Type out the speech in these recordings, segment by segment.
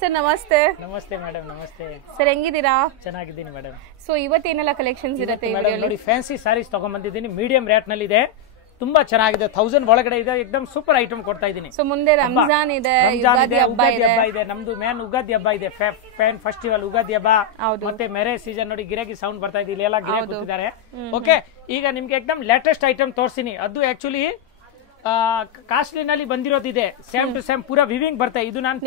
Sir ನಮಸ್ತೆ. ನಮಸ್ತೆ madam. ನಮಸ್ತೆ ಸರ್, ಹೆಂಗಿದ್ದೀರಾ? ಚೆನ್ನಾಗಿದ್ದೀನಿ ಮೇಡಮ್. ಸೊ ಇವತ್ತೇನೆಲ್ಲ ಕಲೆಕ್ಷನ್ಸ್ ಇರುತ್ತೆ ನೋಡಿ, ಫ್ಯಾನ್ಸಿ ಸಾರೀಸ್ ತಗೊಂಡ್ಬಂದಿದ್ದೀನಿ. ಮೀಡಿಯಂ ರೇಟ್ ನಲ್ಲಿ ಇದೆ, ತುಂಬಾ ಚೆನ್ನಾಗಿದೆ. 1000 ಒಳಗಡೆ ಇದೆ. एकदम ಸೂಪರ್ ಐಟಮ್ ಕೊಡ್ತಾ ಇದ್ದೀನಿ. ಸೊ ಮುಂದೆ ರಂಜಾನ್ ಇದೆ, ಯುಗಾದಿ ಹಬ್ಬ ಇದೆ. ನಮ್ದು ಮೇನ್ ಉಗಾದಿ ಹಬ್ಬ ಇದೆ. ಫ್ಯಾನ್ ಫೆಸ್ಟಿವಲ್ ಉಗಾದಿ ಹಬ್ಬ ಮತ್ತೆ ಮ್ಯಾರೇಜ್ ಸೀಸನ್. ನೋಡಿ ಗಿರಾಕಿ ಸೌಂಡ್ ಬರ್ತಾ ಇದೆ, ಇಲ್ಲಿ ಎಲ್ಲ ಗಿರಾಕಿ ಕೂತಿದ್ದಾರೆ. ಓಕೆ, ಈಗ ನಿಮ್ಗೆ एकदम ಲೇಟೆಸ್ಟ್ ಐಟಮ್ ತೋರಿಸ್ತೀನಿ. ಅದು ಆಕ್ಚುಲಿ ಕಾಸ್ಟ್ಲಿ ನಲ್ಲಿ ಬಂದಿರೋದಿದೆ. ಸೇಮ್ ಟು ಸೇಮ್ ಪೂರಾ ವಿವಿಂಗ್ ಬರ್ತಾ. ಇದು ನಾನು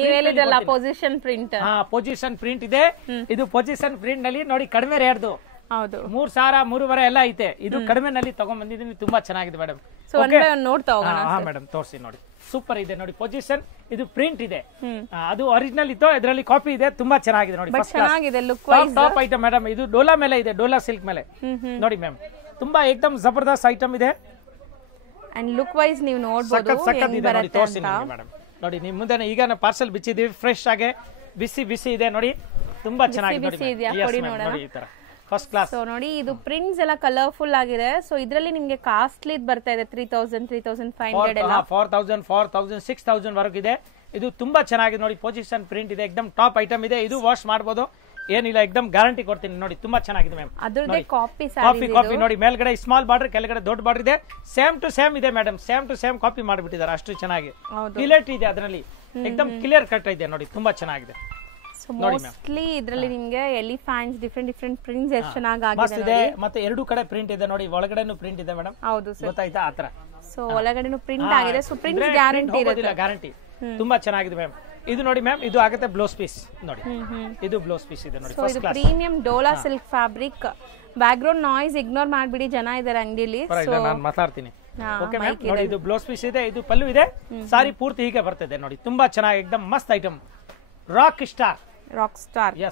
ಪೊಸಿಷನ್ ಪ್ರಿಂಟ್. ಪೊಸಿಷನ್ ಪ್ರಿಂಟ್ ಇದೆ. ಇದು ಪೊಸಿಷನ್ ಪ್ರಿಂಟ್ ನಲ್ಲಿ ನೋಡಿ ಕಡಿಮೆ ರೇಟ್ದು. ಹೌದು, 3000 3,500 ಎಲ್ಲ ಐತೆ. ಇದು ಕಡಿಮೆ ನಲ್ಲಿ ತಗೊಂಡ್ ಬಂದಿದ್ದೀನಿ. ತುಂಬಾ ಚೆನ್ನಾಗಿದೆ ಮೇಡಮ್. ನೋಡ್ತಾ ಹೋಗೋಣ. ಮೇಡಮ್ ತೋರಿಸಿ ನೋಡಿ, ಸೂಪರ್ ಇದೆ ನೋಡಿ. ಪೊಸಿಷನ್ ಇದು ಪ್ರಿಂಟ್ ಇದೆ. ಅದು ಒರಿಜಿನಲ್ ಇತ್ತು, ಇದರಲ್ಲಿ ಕಾಪಿ ಇದೆ. ತುಂಬಾ ಚೆನ್ನಾಗಿದೆ ನೋಡಿ. Top item madam. ಇದು ಡೋಲಾ ಮೇಲೆ ಇದೆ, ಡೋಲಾ ಸಿಲ್ಕ್ ಮೇಲೆ ನೋಡಿ ಮ್ಯಾಮ್. ತುಂಬಾ ಏಕದಮ್ ಜಬರ್ದಸ್ತ್ ಐಟಮ್ ಇದೆ. ಅಂಡ್ ಲುಕ್ ವೈಸ್ ನೀವು ನೋಡಬಹುದು, ನೋಡಿ ತೋರಿಸ್ತೀನಿ ಮೇಡಮ್. ನೋಡಿ ನಿಮ್ ಮುಂದೆ ಈಗ ಪಾರ್ಸಲ್ ಬಿಚ್ಚಿದೀವಿ. ಫ್ರೆಶ್ ಆಗಿ ಬಿಸಿ ಬಿಸಿ ಇದೆ ನೋಡಿ. ತುಂಬಾ ಚೆನ್ನಾಗಿದೆ ನೋಡಿ. ಈ ತರ ಫಸ್ಟ್ ಕ್ಲಾಸ್. ಸೊ ನೋಡಿ, ಇದು ಪ್ರಿಂಟ್ಸ್ ಎಲ್ಲ ಕಲರ್ಫುಲ್ ಆಗಿದೆ. ಸೊ ಇದರಲ್ಲಿ ನಿಮ್ಗೆ ಕಾಸ್ಟ್ಲಿ ಬರ್ತಾ ಇದೆ. 3000 3500 ಎಲ್ಲ 4000 4000 6000 ವರೆಗೂ ಇದೆ. ಇದು ತುಂಬಾ ಚೆನ್ನಾಗಿದೆ ನೋಡಿ. ಪೊಸಿಷನ್ ಪ್ರಿಂಟ್ ಇದೆ, एकदम ಟಾಪ್ ಐಟಮ್ ಇದೆ. ಇದು ವಾಶ್ ಮಾಡಬಹುದು, ಏನಿಲ್ಲ. एकदम ಗ್ಯಾರಂಟಿ ಕೊಡ್ತೀನಿ ನೋಡಿ. ತುಂಬಾ ಚೆನ್ನಾಗಿದೆ ಮ್ಯಾಮ್. ಅದರದೇ ಕಾಪಿ ನೋಡಿ. ಮೇಲ್ಗಡೆ ಸ್ಮಾಲ್ ಬಾರ್ಡರ್, ಕೆಳಗಡೆ ದೊಡ್ಡ ಬಾರ್ಡರ್ ಇದೆ. ಸೇಮ್ ಟು ಸೇಮ್ ಇದೆ madam. Same to same copy ಮಾಡಿಬಿಟ್ಟಿದ್ದಾರೆ. ಅಷ್ಟು ಚೆನ್ನಾಗಿ ಕ್ಲಿಯರ್ ಇದೆ ಅದರಲ್ಲಿ. एकदम ಕ್ಲಿಯರ್ ಕಟ್ ಇದೆ ನೋಡಿ. ತುಂಬಾ ಚೆನ್ನಾಗಿದೆ. ಮೋಸ್ಟ್ಲಿ ಇದರಲ್ಲಿ ನಿಮ್ಗೆ ಎಲಿಫೆಂಟ್ಸ್ ಡಿಫರೆಂಟ್ ಪ್ರಿಂಟ್ಸ್ ಎಷ್ಟು ಚೆನ್ನಾಗಿದೆ. ಮತ್ತೆ ಎರಡು ಕಡೆ ಪ್ರಿಂಟ್ ಇದೆ ನೋಡಿ. ಒಳಗಡೆನೂ ಪ್ರಿಂಟ್ ಇದೆ ಮೇಡಮ್. ಹೌದು ಸರ್, ಗೊತ್ತಾಯ್ತಾ? ಆತರ. ಸೊ ಒಳಗಡೆನೂ ಪ್ರಿಂಟ್ ಆಗಿದೆ. ಸೊ ಪ್ರಿಂಟ್ ಗ್ಯಾರಂಟಿ ಇರುತ್ತೆ. ಗ್ಯಾರಂಟಿ. ತುಂಬಾ ಚೆನ್ನಾಗಿದೆ ಮ್ಯಾಮ್. ಇದು ನೋಡಿ ಮ್ಯಾಮ್, ಇದು ಆಗುತ್ತೆ ಬ್ಲೌಸ್ ಪೀಸ್ ನೋಡಿ. ಇದು ಬ್ಲೌಸ್ ಪೀಸ್ ಇದೆ ನೋಡಿ. First class premium Dhola silk fabric. Back ground noise ignore ಮಾಡ್ಬಿಡಿ, ಜನ ಇದ್ದಾರೆ ಅಂಗಡಿಲಿ. ನಾನು ಮಾತಾಡ್ತೀನಿ. Okay ma'am. ನೋಡಿ, ಇದು ಬ್ಲೌಸ್ ಪೀಸ್ ಇದೆ, ಇದು ಪಲ್ಲು ಇದೆ. ಸಾರಿ ಪೂರ್ತಿ ಹೀಗೆ ಬರ್ತದೆ ನೋಡಿ. ತುಂಬಾ ಚೆನ್ನಾಗಿ एकदम ಮಸ್ತ್ ಐಟಮ್. ರಾಕ್ ಸ್ಟಾರ್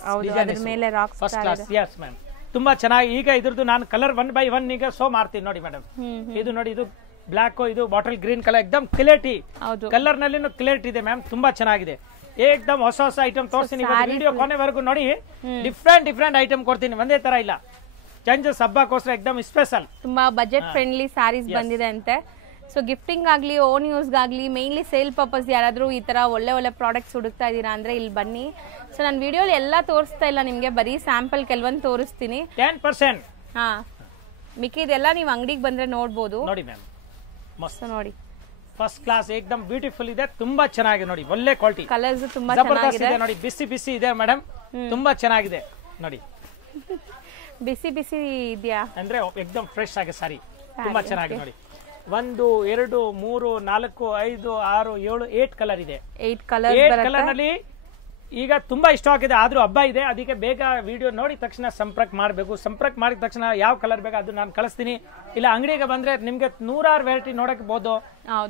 ಹೌದು, ಅದರ ಮೇಲೆ rock first class. Yes ma'am, ತುಂಬಾ ಚೆನ್ನಾಗಿ. ಈಗ ಇದ್ರದ್ದು ನಾನು ಕಲರ್ 1 by 1 ಈಗ ಶೋ ಮಾಡ್ತೀನಿ ನೋಡಿ ಮೇಡಮ್. ಇದು ನೋಡಿ, ಇದು ಬ್ಲಾಕ್, ಇದು ಬಾಟಲ್ ಗ್ರೀನ್ ಕಲರ್. एकदम ಕ್ಲಿಯರಿಟಿ, ಕಲರ್ ನಲ್ಲಿ ಕ್ಲಿಯರಿಟಿ ಇದೆ ಮ್ಯಾಮ್. ತುಂಬಾ ಚೆನ್ನಾಗಿದೆ. एकदम ಹೊಸ ಹೊಸ ಐಟಮ್ ತೋರಿಸ್ತೀನಿ. ವಿಡಿಯೋ ಕೊನೆವರೆಗೂ ನೋಡಿ. ಡಿಫ್ರೆಂಟ್ ಐಟಮ್ ಕೊಡ್ತೀನಿ, ಒಂದೇ ತರ ಇಲ್ಲ. ಚೇಂಜಸ್ ಹಬ್ಬಕ್ಕೋಸ್ಕರ एकदम ಸ್ಪೆಷಲ್. ತುಂಬಾ ಬಜೆಟ್ ಫ್ರೆಂಡ್ಲಿ ಸ್ಯಾರೀಸ್ ಬಂದಿದೆ ಅಂತೆ. ಸೊ ಗಿಫ್ಟಿಂಗ್ ಆಗ್ಲಿ, ಓನ್ ಯೂಸ್ ಆಗ್ಲಿ, ಮೇನ್ಲಿ ಸೇಲ್ ಪರ್ಪಸ್ ಯಾರಾದ್ರೂ ಈ ತರ ಒಳ್ಳೆ ಪ್ರಾಡಕ್ಟ್ಸ್ ಹುಡುಕ್ತಾ ಇದೀರಾ ಅಂದ್ರೆ ಇಲ್ಲಿ ಬನ್ನಿ. ಸೊ ನಾನು ವಿಡಿಯೋಲಿ ಎಲ್ಲ ತೋರಿಸ್ತಾ ಇಲ್ಲ ನಿಮ್ಗೆ, ಬರೀ ಸ್ಯಾಂಪಲ್ ಕೆಲವೊಂದು ತೋರಿಸ್ತೀನಿ. 10% ಮಿಕ್ಕಿದೆಲ್ಲ ನೀವು ಅಂಗಡಿಗೆ ಬಂದ್ರೆ ನೋಡ್ಬೋದು ನೋಡಿ ಮ್ಯಾಮ್. ಮಸ್ತ್ ನೋಡಿ, ಫಸ್ಟ್ ಕ್ಲಾಸ್ एकदम ಬ್ಯೂಟಿಫುಲ್ ಇದೆ. ತುಂಬಾ ಚೆನ್ನಾಗಿದೆ ನೋಡಿ. ಒಳ್ಳೆ ಕ್ವಾಲಿಟಿ, ಕಲರ್ಸ್ ತುಂಬಾ ಚೆನ್ನಾಗಿದೆ ನೋಡಿ. ಬಿಸಿ ಬಿಸಿ ಇದೆ ಮೇಡಮ್. ತುಂಬಾ ಚೆನ್ನಾಗಿದೆ ನೋಡಿ. ಬಿಸಿ ಬಿಸಿ ಇದೆಯಾ ಅಂದ್ರೆ एकदम ಫ್ರೆಶ್ ಆಗಿ ಸಾರಿ. ತುಂಬಾ ಚೆನ್ನಾಗಿದೆ ನೋಡಿ. 1 2 3 4 5 6 7 8 ಕಲರ್ ಇದೆ. 8 ಕಲರ್ ನಲ್ಲಿ ಈಗ ತುಂಬಾ ಸ್ಟಾಕ್ ಇದೆ. ಆದ್ರೂ ಹಬ್ಬ ಇದೆ, ಅದಕ್ಕೆ ಬೇಗ ವಿಡಿಯೋ ನೋಡಿ ತಕ್ಷಣ ಸಂಪರ್ಕ ಮಾಡಬೇಕು. ಸಂಪರ್ಕ ಮಾಡಿದ ತಕ್ಷಣ ಯಾವ ಕಲರ್ ಬೇಕು ಅದು ನಾನು ಕಳಿಸ್ತೀನಿ. ಇಲ್ಲ ಅಂಗಡಿಗೆ ಬಂದ್ರೆ ನಿಮ್ಗೆ 100 ವೆರೈಟಿ ನೋಡಬಹುದು.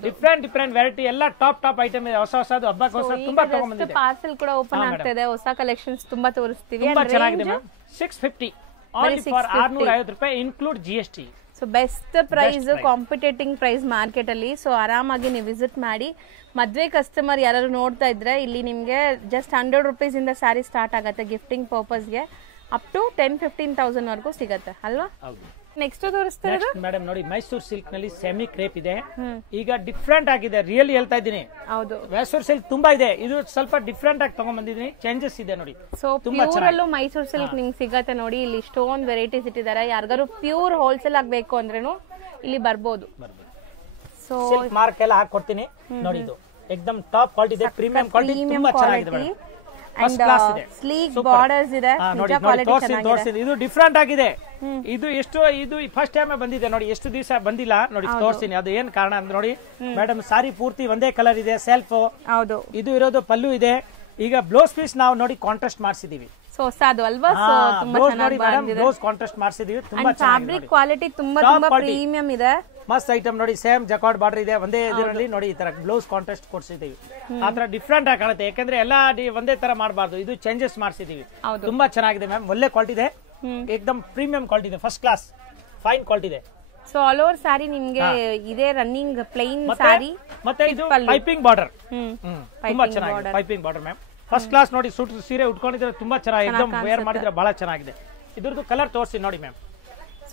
ಡಿಫ್ರೆಂಟ್ ವೆರೈಟಿ ಎಲ್ಲ ಟಾಪ್ ಐಟಮ್ ಇದೆ. ಹೊಸ ಹೊಸದು ಹಬ್ಬಕ್ಕೋಸ್ಕರ ತುಂಬಾ ತಗೊಂಡ್ಬಂದಿದೆ. ಪಾರ್ಸೆಲ್ ಕೂಡ ಓಪನ್ ಆಗ್ತಾ ಇದೆ. ಹೊಸ ಕಲೆಕ್ಷನ್ಸ್ ತುಂಬಾ ತೋರಿಸ್ತೀವಿ. ತುಂಬಾ ಚೆನ್ನಾಗಿದೆ ಮ್ಯಾಮ್. 650 ಓನ್ಲಿ ಫಾರ್ 650 ರೂಪಾಯಿ include GST. So best price, competing price market ಅಲ್ಲಿ. ಸೊ ಆರಾಮಾಗಿ ನೀವು ವಿಸಿಟ್ ಮಾಡಿ. ಮದ್ವೆ ಕಸ್ಟಮರ್ ಯಾರು ನೋಡ್ತಾ ಇದ್ರೆ ಇಲ್ಲಿ ನಿಮ್ಗೆ ಜಸ್ಟ್ 100 ರೂಪೀಸ್ ಇಂದ ಸ್ಯಾರಿ ಸ್ಟಾರ್ಟ್ ಆಗುತ್ತೆ. ಗಿಫ್ಟಿಂಗ್ ಪರ್ಪಸ್ಗೆ ಅಪ್ ಟು 10-15,000 ವರೆಗೂ ಸಿಗತ್ತೆ ಅಲ್ವಾ? ನೆಕ್ಸ್ಟ್ ತೋರಿಸ್ತಾರೆ ಮೇಡಮ್ ನೋಡಿ. ಮೈಸೂರು ಸಿಲ್ಕ್ ನಲ್ಲಿ ಸೆಮಿ ಕ್ರೇಪ್ ಇದೆ. ಈಗ ಡಿಫ್ರೆಂಟ್ ಆಗಿದೆ, ರಿಯಲಿ ಹೇಳ್ತಾ ಇದ್ದೀನಿ. ಹೌದು, ಮೈಸೂರು ಸಿಲ್ಕ್ ತುಂಬಾ ಇದೆ. ಇದು ಸ್ವಲ್ಪ ಡಿಫ್ರೆಂಟ್ ಆಗಿ ತಗೊಂಡ್ ಬಂದಿದ್ದೀನಿ. ಚೇಂಜಸ್ ಇದೆ ನೋಡಿ. ಸೊ ಪ್ಯೂರ್ ಅಲ್ಲೂ ಮೈಸೂರು ಸಿಲ್ಕ್ ನಿಮ್ಗೆ ಸಿಗತ್ತೆ ನೋಡಿ. ಇಲ್ಲಿ ಇಷ್ಟೊಂದು ವೆರೈಟೀಸ್ ಇಟ್ಟಿದ್ದಾರೆ. ಯಾರಿಗಾರು ಪ್ಯೂರ್ ಹೋಲ್ಸೇಲ್ ಆಗಬೇಕು ಅಂದ್ರೇನು ಇಲ್ಲಿ ಬರ್ಬೋದು. ಸೊ ಮಾರ್ಕ್ ಎಲ್ಲ ಹಾಕೊಡ್ತೀನಿ ನೋಡಿ. ಇದು एकदम ಟಾಪ್ ಕ್ವಾಲಿಟಿ ಇದೆ, ಪ್ರೀಮಿಯಂ ಕ್ವಾಲಿಟಿ. ತುಂಬಾ ಚೆನ್ನಾಗಿದೆ ಮೇಡಮ್. ಫಸ್ಟ್ ಕ್ಲಾಸ್ ಇದೆ. ಸ್ಲೀಕ್ ಬಾರ್ಡರ್ಸ್ ಇದೆ. ನಿಜ ಕ್ವಾಲಿಟಿ ಚೆನ್ನಾಗಿದೆ. ಇದು ಡಿಫರೆಂಟ್ ಆಗಿದೆ. ಇದು ಇದು ಫಸ್ಟ್ ಟೈಮ್ ಬಂದಿದೆ ನೋಡಿ. ಎಷ್ಟು ದಿವಸ ಬಂದಿಲ್ಲ ನೋಡಿ. ತೋರಿಸ್ತೀನಿ ಅದು ಏನ್ ಕಾರಣ ಅಂತ ನೋಡಿ ಮೇಡಮ್. ಸಾರಿ ಪೂರ್ತಿ ಒಂದೇ ಕಲರ್ ಇದೆ. ಸೆಲ್ಫ್ ಹೌದು, ಇದು ಇರೋದು ಪಲ್ಲು ಇದೆ. ಈಗ ಬ್ಲೌಸ್ ಪೀಸ್ ನಾವು ನೋಡಿ ಕಾಂಟ್ರಾಸ್ಟ್ ಮಾಡಿಸಿದೀವಿ. ಸೊ ಹೊಸದು ಅಲ್ವಾ? ಸೊ ತುಂಬಾ ಚೆನ್ನಾಗಿ ಬಂದಿದೆ. ಬ್ಲೌಸ್ ಕಾಂಟ್ರಾಸ್ಟ್ ಮಾಡಿಸಿದೀವಿ. ತುಂಬಾ ಚೆನ್ನಾಗಿದೆ. ಫ್ಯಾಬ್ರಿಕ್ ಕ್ವಾಲಿಟಿ ತುಂಬಾ ಪ್ರೀಮಿಯಂ ಇದೆ. ಮಸ್ತ್ ಐಟಮ್ ನೋಡಿ. ಸೇಮ್ ಜಕಾರ್ಡ್ ಬಾರ್ಡರ್ ಇದೆ. ಒಂದೇ ಇದರಲ್ಲಿ ನೋಡಿ ಈ ತರ ಬ್ಲೌಸ್ ಕಾಂಟ್ರಾಸ್ಟ್ ಕೊಡ್ಸಿದೀವಿ. ಆತರ ಡಿಫ್ರೆಂಟ್ ಆಗಿ ಕಾಣುತ್ತೆ. ಯಾಕಂದ್ರೆ ಎಲ್ಲ ಒಂದೇ ತರ ಮಾಡಬಾರ್ದು. ಇದು ಚೇಂಜಸ್ ಮಾಡಿಸಿದೀವಿ. ತುಂಬಾ ಚೆನ್ನಾಗಿದೆ ಮ್ಯಾಮ್. ಒಳ್ಳೆ ಕ್ವಾಲಿಟಿ ಇದೆ. एकदम ಪ್ರೀಮಿಯಂ ಕ್ವಾಲಿಟಿ ಇದೆ. ಫಸ್ಟ್ ಕ್ಲಾಸ್ ಫೈನ್ ಕ್ವಾಲಿಟಿ ಇದೆ. ಸೊ ಆಲ್ ಓವರ್ ಸಾರಿ ನಿಮ್ಗೆ ಇದೆ ರನ್ನಿಂಗ್ ಪ್ಲೈನ್ ಸಾರಿ. ಮತ್ತೆ ಇದು ಪೈಪಿಂಗ್ ಬಾರ್ಡರ್. ತುಂಬಾ ಚೆನ್ನಾಗಿದೆ piping border ma'am. First class ನೋಡಿ. ಸೂಟ್ ಸೀರೆ ಉಟ್ಕೊಂಡಿದ್ರೆ ತುಂಬಾ ಚೆನ್ನಾಗಿ एकदम ವೇರ್ ಮಾಡಿದ್ರೆ ಬಹಳ ಚೆನ್ನಾಗಿದೆ. ಇದ್ರದ್ದು ಕಲರ್ ತೋರಿಸಿ ನೋಡಿ ಮ್ಯಾಮ್.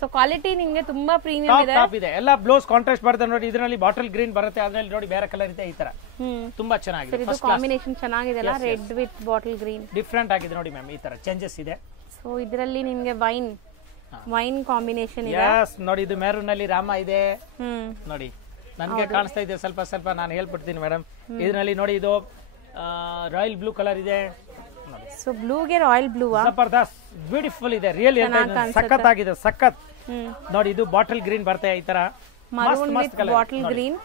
ಸೊ ಕ್ವಾಲಿಟಿ ನಿಮ್ಗೆ ತುಂಬಾ ಪ್ರೀಮಿಯಂ ಇದೆ. ಟಾಪ್ ಇದೆ. ಎಲ್ಲ ಬ್ಲೌಸ್ ಕಾಂಟ್ರಾಸ್ಟ್ ಬರುತ್ತೆ ನೋಡಿ. ಇದರಲ್ಲಿ ಬಾಟಲ್ ಗ್ರೀನ್ ಬರುತ್ತೆ, ಅದ್ರಲ್ಲಿ ನೋಡಿ ಬೇರೆ ಕಲರ್ ಇದೆ ಈ ತರ. ತುಂಬಾ ಚೆನ್ನಾಗಿದೆ. ಇದು ಕಾಂಬಿನೇಷನ್ ಚೆನ್ನಾಗಿದೆ ಅಲ್ಲ, red with bottle green. Different ಆಗಿದೆ ನೋಡಿ ಮ್ಯಾಮ್, ಈ ತರ ಚೇಂಜಸ್ ಇದೆ. ಸೊ ಇದರಲ್ಲಿ ನಿಮ್ಗೆ ವೈನ್ ಕಾಂಬಿನೇಷನ್ ಇದೆ. ಯಸ್ ನೋಡಿ, ಇದು ಮೆರೂನ್ ಅಲ್ಲಿ ರಾಮ ಇದೆ ನೋಡಿ. ನನಗೆ ಕಾಣಿಸ್ತಾ ಇದೆ ಸ್ವಲ್ಪ ಸ್ವಲ್ಪ, ನಾನು ಹೇಳ್ಬಿಡ್ತೀನಿ ಮೇಡಮ್. ಇದರಲ್ಲಿ ನೋಡಿ ಇದು ರಾಯಲ್ ಬ್ಲೂ ಕಲರ್ ಇದೆ. ಸೊ ಬ್ಲೂಗೆ ರಾಯಲ್ ಬ್ಲೂ ಜಬರ್ದಸ್ತ್ ಬ್ಯೂಟಿಫುಲ್ ಇದೆ, ರಿಯಲ್ ಸಖತ್ ಆಗಿದೆ, ಸಖತ್ ನೋಡಿ. ಇದು ಬಾಟಲ್ ಗ್ರೀನ್ ಬರುತ್ತೆ ಈ ತರ, maroon with bottle green.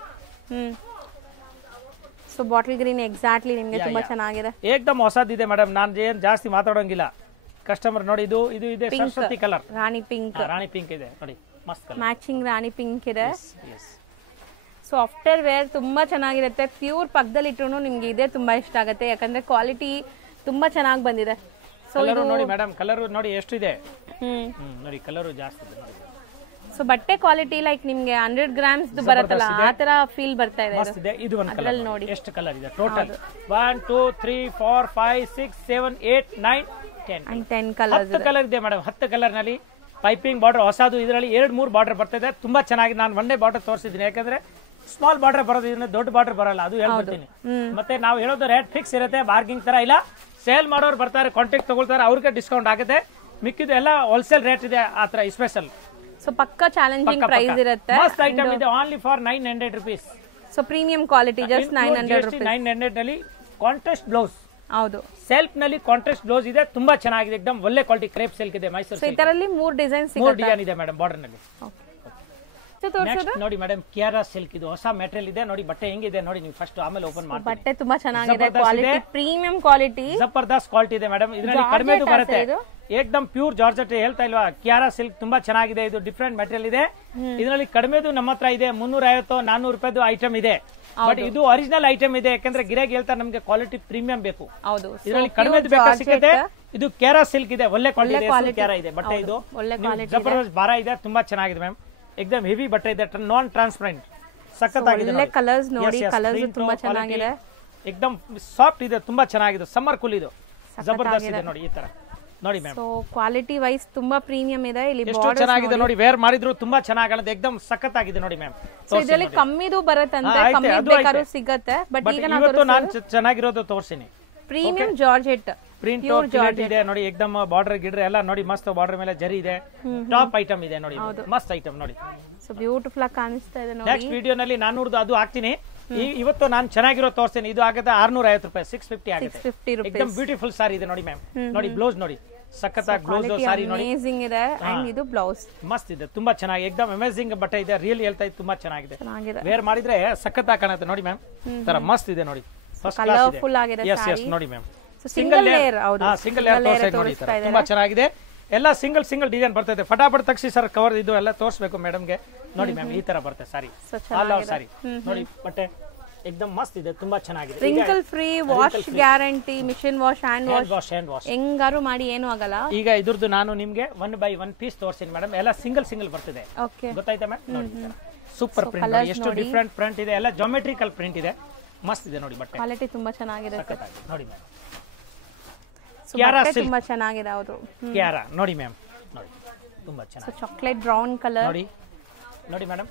So bottle green exactly ನಿಮ್ಗೆ ತುಂಬಾ ಚೆನ್ನಾಗಿದೆ. ಏಕದಮ್ ಹೊಸದಿದೆ ಮೇಡಮ್, ನಾನು ಏನ್ ಜಾಸ್ತಿ ಮಾತಾಡೋಂಗಿಲ್ಲ. ಕಸ್ಟಮರ್ ನೋಡಿ, ಇದು ಇದೆ ಸರಸ್ವತಿ ಕಲರ್, ರಾಣಿ ಪಿಂಕ್ ಇದೆ ನೋಡಿ, ಮಸ್ತ್ ಕಲರ್, ಮ್ಯಾಚಿಂಗ್ ರಾಣಿ ಪಿಂಕ್ ಇದೆ. ಸೊ ಆಫ್ಟರ್ ವೇರ್ ತುಂಬಾ ಚೆನ್ನಾಗಿರುತ್ತೆ. ಪ್ಯೂರ್ ಪಕ್ಕದಲ್ಲಿ ಇಟ್ರು ನಿಮ್ಗೆ ಇದೇ ತುಂಬಾ ಇಷ್ಟ ಆಗುತ್ತೆ, ಯಾಕಂದ್ರೆ ಕ್ವಾಲಿಟಿ ತುಂಬಾ ಚೆನ್ನಾಗಿ ಬಂದಿದೆ. ಸೊ ನೋಡಿ ಮೇಡಮ್, ಕಲರ್ ನೋಡಿ ಎಷ್ಟಿದೆ ನೋಡಿ, ಕಲರ್ ಜಾಸ್ತಿ ಇದೆ ನೋಡಿ. ಸೊ ಬಟ್ಟೆ ಕ್ವಾಲಿಟಿ ಲೈಕ್ ನಿಮ್ಗೆ 100 ಗ್ರಾಮ್ಸ್ ಬರುತ್ತಲ್ಲ ಆ ತರ ಫೀಲ್ ಬರ್ತಾ ಇದೆ. ಇದು ಒಂದು ಕಲರ್ ನೋಡಿ, ಎಷ್ಟು ಕಲರ್ ಇದೆ ಟೋಟಲ್? 1 2 3 4 5 6 7 8 9 10 ಕಲರ್ ಇದೆ ಮೇಡಮ್. 10 ಕಲರ್ ನಲ್ಲಿ ಪೈಪಿಂಗ್ ಬಾರ್ಡರ್ ಹೊಸದು. ಇದರಲ್ಲಿ 2-3 ಬಾರ್ಡರ್ ಬರ್ತದೆ, ತುಂಬಾ ಚೆನ್ನಾಗಿದೆ. ನಾನು ಒಂದೇ ಬಾರ್ಡರ್ ತೋರಿಸಿದ್ದೀನಿ, ಯಾಕಂದ್ರೆ ಸ್ಮಾಲ್ ಬಾರ್ಡರ್ ಬರೋದು, ಇದನ್ನ ದೊಡ್ಡ ಬಾರ್ಡರ್ ಬರಲ್ಲ, ಅದು ಹೇಳ್ಬಿಡ್ತೀನಿ. ಮತ್ತೆ ನಾವು ಹೇಳೋದು ರೇಟ್ ಫಿಕ್ಸ್ ಇರುತ್ತೆ, ಬಾರ್ಗಿಂಗ್ ತರ ಇಲ್ಲ. ಸೇಲ್ ಮಾಡೋರು ಬರ್ತಾರೆ, ಕಾಂಟ್ಯಾಕ್ಟ್ ತಗೊಳ್ತಾರೆ, ಅವ್ರಿಗೆ ಡಿಸ್ಕೌಂಟ್ ಆಗುತ್ತೆ. ಮಿಕ್ಕಿದ್ದು ಎಲ್ಲ ಹೋಲ್ಸೇಲ್ ರೇಟ್ ಇದೆ ಆ ತರ ಸ್ಪೆಷಲ್. ಸೊ ಪಕ್ಕ ಚಾಲೆಂಜಿಂಗ್ ಪ್ರೈಸ್ ಇರುತ್ತೆ. ಮಸ್ತ್ ಐಟಮ್ ಇದೆ, only for 900 rupees. So premium quality, just 900 rupees. 900 ನಲ್ಲಿ ಕಾಂಟ್ರಾಸ್ಟ್ ಬ್ಲೌಸ್. ಹೌದು, ಸೆಲ್ಫ್ ನಲ್ಲಿ ಕಾಂಟ್ರಾಸ್ಟ್ ಬ್ಲೌಸ್ ಇದೆ, ತುಂಬಾ ಚೆನ್ನಾಗಿದೆ, ಎಕ್ದಮ್ ಒಳ್ಳೆ ಕ್ವಾಲಿಟಿ ಕ್ರೇಪ್ ಸಿಲ್ಕ್ ಇದೆ, ಮೈಸೂರು. ಸೊ ಇದರಲ್ಲಿ 3 ಡಿಸೈನ್ ಸಿಗುತ್ತೆ. 3 ಡಿಸೈನ್ ಇದೆ ಮೇಡಮ್ ಬಾರ್ಡರ್ ನಲ್ಲಿ. ನೆಕ್ಸ್ಟ್ ನೋಡಿ ಮೇಡಮ್, ಕಿಯಾರಾ ಸಿಲ್ಕ್, ಇದು ಹೊಸ ಮೆಟೀರಿಯಲ್ ಇದೆ ನೋಡಿ. ಬಟ್ಟೆ ಹೆಂಗಿದೆ ನೋಡಿ ನೀವು ಫಸ್ಟ್, ಆಮೇಲೆ ಓಪನ್ ಮಾಡಿ. ಬಟ್ಟೆ ತುಂಬಾ ಚೆನ್ನಾಗಿದೆ, ಕ್ವಾಲಿಟಿ ಪ್ರೀಮಿಯಂ ಕ್ವಾಲಿಟಿ, ಜಬರ್ದಸ್ತ್ ಕ್ವಾಲಿಟಿ ಇದೆ ಮೇಡಮ್. ಇದರಲ್ಲಿ ಕಡಿಮೆದು ಬರುತ್ತೆ, ಏಕದಮ್ ಪ್ಯೂರ್ ಜಾರ್ಜೆಟ್. ಹೇಳ್ತಾ ಇಲ್ವಾ, ಕಿಯಾರಾ ಸಿಲ್ಕ್ ತುಂಬಾ ಚೆನ್ನಾಗಿದೆ. ಇದು ಡಿಫರೆಂಟ್ ಮೆಟೀರಿಯಲ್ ಇದೆ. ಇದರಲ್ಲಿ ಕಡಿಮೆದು ನಮ್ಮ ಹತ್ರ ಇದೆ, 350-400 ರೂಪಾಯಿದು ಐಟಮ್ ಇದೆ. ಬಟ್ ಇದು ಒರಿಜಿನಲ್ ಐಟಮ್ ಇದೆ, ಯಾಕಂದ್ರೆ ಗಿರಾಕಿ ಹೇಳ್ತಾರೆ ನಮ್ಗೆ ಕ್ವಾಲಿಟಿ ಪ್ರೀಮಿಯಂ ಬೇಕು. ಇದರಲ್ಲಿ ಕಡಿಮೆದು ಬೇಕಾದ್ರೆ ಸಿಗುತ್ತೆ. ಇದು ಕಿಯಾರಾ ಸಿಲ್ಕ್ ಇದೆ, ಒಳ್ಳೆ ಕ್ವಾಲಿಟಿ ಕಿಯಾರಾ ಇದೆ ಬಟ್ಟೆ. ಇದು ಜಬರ್ದಸ್ತ್ ಭಾರ ಇದೆ, ತುಂಬಾ ಚೆನ್ನಾಗಿದೆ ಮ್ಯಾಮ್. ಎಕ್ದಮ್ ಹೆವಿ ಬಟ್ಟೆ ಇದೆ, ನಾನ್ ಟ್ರಾನ್ಸ್ಪರೆಂಟ್, ಸಖತ್ತಾಗಿದೆ. ಕಲರ್ಸ್ ನೋಡಿ, ಕಲರ್ಸ್ ತುಂಬಾ ಚೆನ್ನಾಗಿದೆ, ಎಕ್ದಮ್ ಸಾಫ್ಟ್ ಇದೆ, ತುಂಬಾ ಚೆನ್ನಾಗಿದೆ. ಸಮ್ಮರ್ ಕೂಲ್ ಇದು, ಜಬರ್ದಸ್ತ್ ಇದೆ ನೋಡಿ ಈ ತರ ನೋಡಿ ಮ್ಯಾಮ್. ಸೊ ಕ್ವಾಲಿಟಿ ವೈಸ್ ತುಂಬಾ ಪ್ರೀಮಿಯಂ ಇದೆ. ಇಲ್ಲಿ ಎಷ್ಟು ಚೆನ್ನಾಗಿದೆ ನೋಡಿ, ವೇರ್ ಮಾಡಿದ್ರು ತುಂಬಾ ಚೆನ್ನಾಗಿದೆ, ಎಕ್ದಮ್ ಸಖತ್ತಾಗಿದೆ ನೋಡಿ ಮ್ಯಾಮ್. ಸೊ ಇದರಲ್ಲಿ ಕಮ್ಮಿದು ಬರುತ್ತಂತೆ, ಕಮ್ಮಿ ಬೇಕಾದ್ರೂ ಸಿಗುತ್ತೆ. ಬಟ್ ಈಗ ನಾನು ಚೆನ್ನಾಗಿರೋದು ತೋರಿಸ್ತೀನಿ. ಪ್ರೀಮಿಯಂ ಜಾರ್ಜೆಟ್ ಪ್ರಿಂಟ್ ಇದೆ ನೋಡಿ, ಎಕ್ದಮ್ ಬಾರ್ಡರ್ ಗಿಡ್ರೆ ಎಲ್ಲ ನೋಡಿ, ಮಸ್ತ್ ಬಾರ್ಡರ್ ಮೇಲೆ ಜರಿ ಇದೆ. ಟಾಪ್ ಐಟಮ್ ಇದೆ ನೋಡಿ, ಮಸ್ತ್ ಐಟಮ್ ನೋಡಿ. ಸೊ ಬ್ಯೂಟಿಫುಲ್ ಆಗಿ ಕಾಣಿಸ್ತಾ ಇದೆ ನೋಡಿ. ನೆಕ್ಸ್ಟ್ ವಿಡಿಯೋ ನಲ್ಲಿ 400 ಅದು ಹಾಕ್ತೀನಿ. ಇವತ್ತು ನಾನು ಚೆನ್ನಾಗಿರೋ ತೋರಿಸ್ತೀನಿ. ಇದು ಆಗುತ್ತೆ 650 ರೂಪಾಯಿ, 650 ಆಗುತ್ತೆ. ಎಕ್ದಮ್ ಬ್ಯೂಟಿಫುಲ್ ಸಾರಿ ಇದೆ ನೋಡಿ ಮ್ಯಾಮ್. ನೋಡಿ ಬ್ಲೌಸ್ ನೋಡಿ, ಸಖತ್ತಾಗಿ ಬ್ಲೌಸ್ ಸಾರಿ ನೋಡಿ, ಅಮೇಜಿಂಗ್ ಇದೆ. ಅಂಡ್ ಇದು ಬ್ಲೌಸ್ ಮಸ್ತ್ ಇದೆ, ತುಂಬಾ ಚೆನ್ನಾಗಿ, ಎಕ್ದಮ್ ಅಮೇಜಿಂಗ್ ಬಟ್ಟೆ ಇದೆ. ರಿಯಲ್ ಹೇಳ್ತಾ ಇದ್ದು ತುಂಬಾ ಚೆನ್ನಾಗಿದೆ. ವೇರ್ ಮಾಡಿದ್ರೆ ಸಖತ್ತಾಗಿ ಕಾಣುತ್ತೆ ನೋಡಿ ಮ್ಯಾಮ್. ತರ ಮಸ್ತ್ ಇದೆ ನೋಡಿ, ಫಸ್ಟ್ ಕ್ಲಾಸ್ ಇದೆ. ಕಲರ್ಫುಲ್ ಆಗಿದೆ ಸಾರಿ ನೋಡಿ ಮ್ಯಾಮ್. ಸಿಂಗಲ್ ಲೇಯರ್, ಹೌದು ಸಿಂಗಲ್ ಲೇಯರ್ ನೋಡಿ, ತುಂಬಾ ಚೆನ್ನಾಗಿದೆ. ಎಲ್ಲ ಸಿಂಗಲ್ ಡಿಸೈನ್ ಬರ್ತದೆ. ಫಟಾಫಟ್ ತಕ್ಷಿ ಸರ್ ಕವರ್ ಇದು ಎಲ್ಲ ತೋರಿಸಬೇಕು ಮೇಡಮ್ಗೆ. ನೋಡಿ ಮ್ಯಾಮ್, ಈ ತರ ಬರುತ್ತೆ ಸಾರಿ, ಆಲ್ ಓವರ್ ಸಾರಿ ನೋಡಿ. ಬಟ್ಟೆ ಎಕ್ದಮ್ ಮಸ್ತ್ ಇದೆ, ತುಂಬಾ ಚೆನ್ನಾಗಿದೆ. Wrinkle free, wash guarantee, machine wash, hand wash ಹೆಂಗಾರು ಮಾಡಿ ಏನು ಆಗಲ್ಲ. ಈಗ ಇದ್ರದ್ದು ನಾನು ನಿಮ್ಗೆ 1 by 1 ಪೀಸ್ ತೋರಿಸ್ತೀನಿ ಮೇಡಮ್. ಎಲ್ಲ ಸಿಂಗಲ್ ಬರ್ತದೆ, ಗೊತ್ತಾಯ್ತಾ ಮ್ಯಾಮ್? ನೋಡಿ ಸೂಪರ್ ಪ್ರಿಂಟ್, ಎಷ್ಟು ಡಿಫರೆಂಟ್ ಪ್ರಿಂಟ್ ಇದೆ, ಎಲ್ಲ ಜಾಮೆಟ್ರಿಕಲ್ ಪ್ರಿಂಟ್ ಇದೆ, ಮಸ್ತ್ ಇದೆ ನೋಡಿ. ಬಟ್ಟೆ ಕ್ವಾಲಿಟಿ ತುಂಬಾ ಚೆನ್ನಾಗಿದೆ ನೋಡಿ ಮ್ಯಾಮ್. ಕಿಯಾರಾ ತುಂಬಾ ಚೆನ್ನಾಗಿದೆ, ಹೌದು ಕಿಯಾರಾ ನೋಡಿ ಮ್ಯಾಮ್, ನೋಡಿ ತುಂಬಾ ಚೆನ್ನಾಗಿದೆ. ಚಾಕ್ಲೇಟ್ ಬ್ರೌನ್ ಕಲರ್ ನೋಡಿ ಮೇಡಮ್.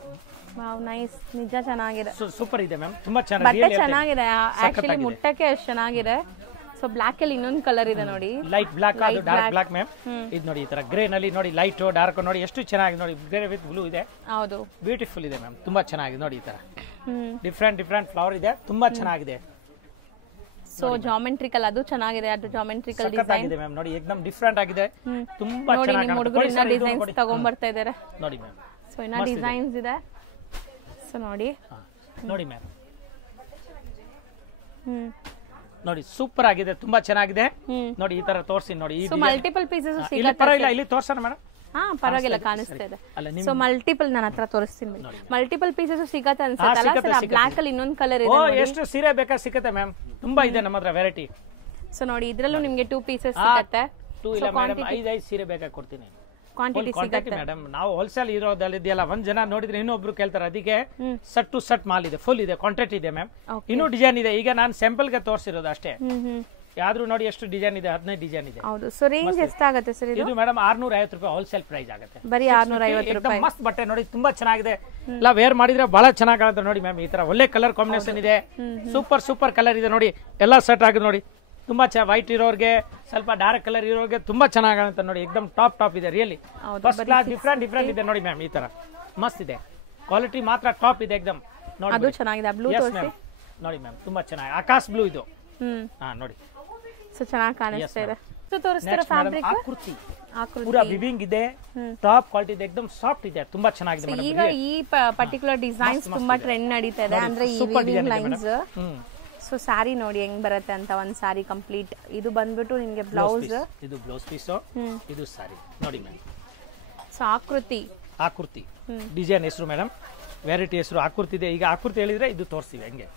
ವಾವ್, ನೈಸ್, ನಿಜ ಚೆನ್ನಾಗಿದೆ, ಸೂಪರ್ ಇದೆ ಮ್ಯಾಮ್, ತುಂಬಾ ಬಟ್ಟೆ ಚೆನ್ನಾಗಿದೆ. ಆಕ್ಚುಲಿ ಮುಟ್ಟಕ್ಕೆ ಎಷ್ಟು ಚೆನ್ನಾಗಿದೆ. ಸೊ ಬ್ಲಾಕ್ ಅಲ್ಲಿ ಇನ್ನೊಂದು ಕಲರ್ ಇದೆ ನೋಡಿ, ಲೈಟ್ ಬ್ಲಾಕ್, ಅದು ಡಾರ್ಕ್ ಬ್ಲಾಕ್ ಮ್ಯಾಮ್. ಇದು ನೋಡಿ ಈ ತರ ಗ್ರೇ ನಲ್ಲಿ ನೋಡಿ, ಲೈಟ್ ಡಾರ್ಕ್ ನೋಡಿ, ಎಷ್ಟು ಚೆನ್ನಾಗಿದೆ ನೋಡಿ. ಗ್ರೇ ವಿತ್ ಬ್ಲೂ ಇದೆ, ಹೌದು ಬ್ಯೂಟಿಫುಲ್ ಇದೆ ಮ್ಯಾಮ್, ತುಂಬಾ ಚೆನ್ನಾಗಿದೆ ನೋಡಿ. ಈ ತರ ಡಿಫರೆಂಟ್ ಫ್ಲವರ್ ಇದೆ, ತುಂಬಾ ಚೆನ್ನಾಗಿದೆ. ಸೊ ಜಾಮೆಟ್ರಿಕಲ್ ಅದು ಚೆನ್ನಾಗಿದೆ, ಅದು ಜಾಮೆಟ್ರಿಕಲ್ ಡಿಸೈನ್ ಇದೆ ಮ್ಯಾಮ್. ನೋಡಿ ಎಕ್ದಮ್ ಡಿಫರೆಂಟ್ ಆಗಿದೆ, ತುಂಬಾ ಚೆನ್ನಾಗಿ ನಿಮ್ಮ ಹುಡುಗರು ಇನ್ನ ಡಿಸೈನ್ಸ್ ತಗೊಂಡ್ ಬರ್ತಾ ಇದ್ದಾರೆ ನೋಡಿ ಮ್ಯಾಮ್. ಸೊ ಇನ್ನ ಡಿಸೈನ್ಸ್ ಇದೆ. ಸೊ ನೋಡಿ ಮ್ಯಾಮ್, ನೋಡಿ ಸೂಪರ್ ಆಗಿದೆ, ತುಂಬಾ ಚೆನ್ನಾಗಿದೆ ನೋಡಿ. ಈ ತರ ತೋರಿಸಿ ನೋಡಿ. ಸೊ ಮಲ್ಟಿಪಲ್ ಪೀಸಸ್ ಇಲ್ಲಿ ಪರವಾಗಿಲ್ಲ, ಇಲ್ಲಿ ತೋರ್ಸೋಣ ಮೇಡಮ್. ಹಾ ಪರವಾಗಿಲ್ಲ, ಕಾಣಿಸ್ತಾ ಇದೆ. ಸೊ ಮಲ್ಟಿಪಲ್ ನಾನು ಹತ್ರ ತೋರಿಸ್ತೀನಿ. ಮಲ್ಟಿಪಲ್ ಪೀಸಸ್ ಸಿಗತ್ತೆ ಅನ್ಸುತ್ತಲ್ಲ. ಬ್ಲಾಕ್ ಅಲ್ಲಿ ಇನ್ನೊಂದು ಕಲರ್ ಇದೆ. ಎಷ್ಟು ಸೀರೆ ಬೇಕಾ ಸಿಗುತ್ತೆ ಮ್ಯಾಮ್, ತುಂಬಾ ಇದೆ ನಮ್ಮ ಹತ್ರ ವೆರೈಟಿ. ಸೊ ನೋಡಿ, ಇದ್ರಲ್ಲೂ ನಿಮ್ಗೆ 2 ಪೀಸಸ್ ಸಿಗತ್ತೆ. 2 ಇಲ್ಲ ಮೇಡಮ್, 5 ಸೀರೆ ಬೇಕಾ ಕೊಡ್ತೀನಿ. ಕ್ವಾಂಟಿಟಿ ಸಿಗತ್ತೆ ಮೇಡಮ್. ನಾವು ಹೋಲ್ಸೇಲ್ ಇರೋದಲ್ಲ, ಒಂದ್ ಜನ ನೋಡಿದ್ರೆ ಇನ್ನೊಬ್ರು ಕೇಳ್ತಾರೆ, ಅದಕ್ಕೆ ಸಟ್ ಟು ಸಟ್ ಮಾಲ್ ಇದೆ, ಫುಲ್ ಇದೆ, ಕಾಂಟ್ರಾಕ್ಟ್ ಇದೆ ಮ್ಯಾಮ್. ಇನ್ನೂ ಡಿಸೈನ್ ಇದೆ. ಈಗ ನಾನು ಸ್ಯಾಂಪಲ್ ಗೆ ತೋರಿಸಿರೋದು ಅಷ್ಟೇ. ಯಾವ್ದು ನೋಡಿ ಎಷ್ಟು ಡಿಸೈನ್ ಇದೆ, 15 ಡಿಸೈನ್ ಇದೆ. ಹೌದು. ಸೊ ರೇಂಜ್ ಎಷ್ಟಾಗುತ್ತೆ ಸರ್ ಇದು? ಇದು ಮೇಡಮ್ 650 ರೂಪಾಯಿ ಹೋಲ್ಸೇಲ್ ಪ್ರೈಸ್ ಆಗುತ್ತೆ. ಬರೀ 650 ರೂಪಾಯಿ. ಮಸ್ತ್ ಬಟ್ಟೆ ನೋಡಿ, ತುಂಬಾ ಚೆನ್ನಾಗಿದೆ. ಎಲ್ಲ ವೇರ್ ಮಾಡಿದ್ರೆ ಬಹಳ ಚೆನ್ನಾಗುತ್ತೆ ನೋಡಿ ಮ್ಯಾಮ್. ಈ ತರ ಒಳ್ಳೆ ಕಲರ್ ಕಾಂಬಿನೇಷನ್ ಇದೆ, ಸೂಪರ್ ಕಲರ್ ಇದೆ ನೋಡಿ. ಎಲ್ಲ ಸೆಟ್ ಆಗಿದೆ ನೋಡಿ, ತುಂಬಾ ವೈಟ್ ಇರೋರ್ಗೆ, ಸ್ವಲ್ಪ ಡಾರ್ಕ್ ಕಲರ್ ಇರೋರ್ಗೆ ತುಂಬಾ ಚೆನ್ನಾಗುತ್ತೆ ನೋಡಿ. ಎಕ್ದಮ್ ಟಾಪ್ ಇದೆ, ರಿಯಲಿ ಫಸ್ಟ್ ಕ್ಲಾಸ್. ಡಿಫ್ರೆಂಟ್ ಇದೆ ನೋಡಿ ಮ್ಯಾಮ್. ಈ ತರ ಮಸ್ತ್ ಇದೆ, ಕ್ವಾಲಿಟಿ ಮಾತ್ರ ಟಾಪ್ ಇದೆ ಎಕ್ದಮ್ ನೋಡಿ. ಅದು ಚೆನ್ನಾಗಿದೆ. ಬ್ಲೂ ತೋರಿಸಿ ನೋಡಿ ಮ್ಯಾಮ್, ತುಂಬಾ ಚೆನ್ನಾಗಿ ಆಕಾಶ್ ಬ್ಲೂ ಇದು. ನೋಡಿ ಸೊ ಚೆನ್ನಾಗಿ ಕಾಣಿಸ್ತಾ ಇದೆ. ಸೊ ತೋರಿಸ್ತೀರಾ ಫ್ಯಾಬ್ರಿಕ್? ಆಕೃತಿ ಪೂರಾ ವಿವಿಂಗ್ ಇದೆ, ಟಾಪ್ ಕ್ವಾಲಿಟಿ ಇದೆ, ಎಕ್ದಮ್ ಸಾಫ್ಟ್ ಇದೆ, ತುಂಬಾ ಚೆನ್ನಾಗಿದೆ ಮೇಡಮ್. ಈಗ ಈ ಪರ್ಟಿಕ್ಯುಲರ್ ಡಿಸೈನ್ಸ್ ತುಂಬಾ ಟ್ರೆಂಡ್ ನಡೀತಾ ಇದೆ, ಅಂದ್ರೆ ಈ ವಿವಿಂಗ್ ಲೈನ್ಸ್. ಸೊ ಸ್ಯಾರಿ ನೋಡಿ ಹೆಂಗ್ ಬರುತ್ತೆ ಅಂತ, ಒಂದ್ ಸ್ಯಾರಿ ಕಂಪ್ಲೀಟ್. ಇದು ಬಂದ್ಬಿಟ್ಟು ನಿಮ್ಗೆ ಬ್ಲೌಸ್, ಇದು ಬ್ಲೌಸ್ ಪೀಸ್, ಇದು ಸ್ಯಾರಿ ನೋಡಿ ಮ್ಯಾಮ್. ಸೊ ಆಕೃತಿ ಡಿಸೈನ್ ಹೆಸರು ಮೇಡಮ್, ವೆರೈಟಿ ಹೆಸರು ಆಕೃತಿ ಇದೆ. ಈಗ ಆಕೃತಿ ಹೇಳಿದ್ರೆ ಇದು ತೋರಿಸ್ತೀವಿ ಹೆಂಗೆ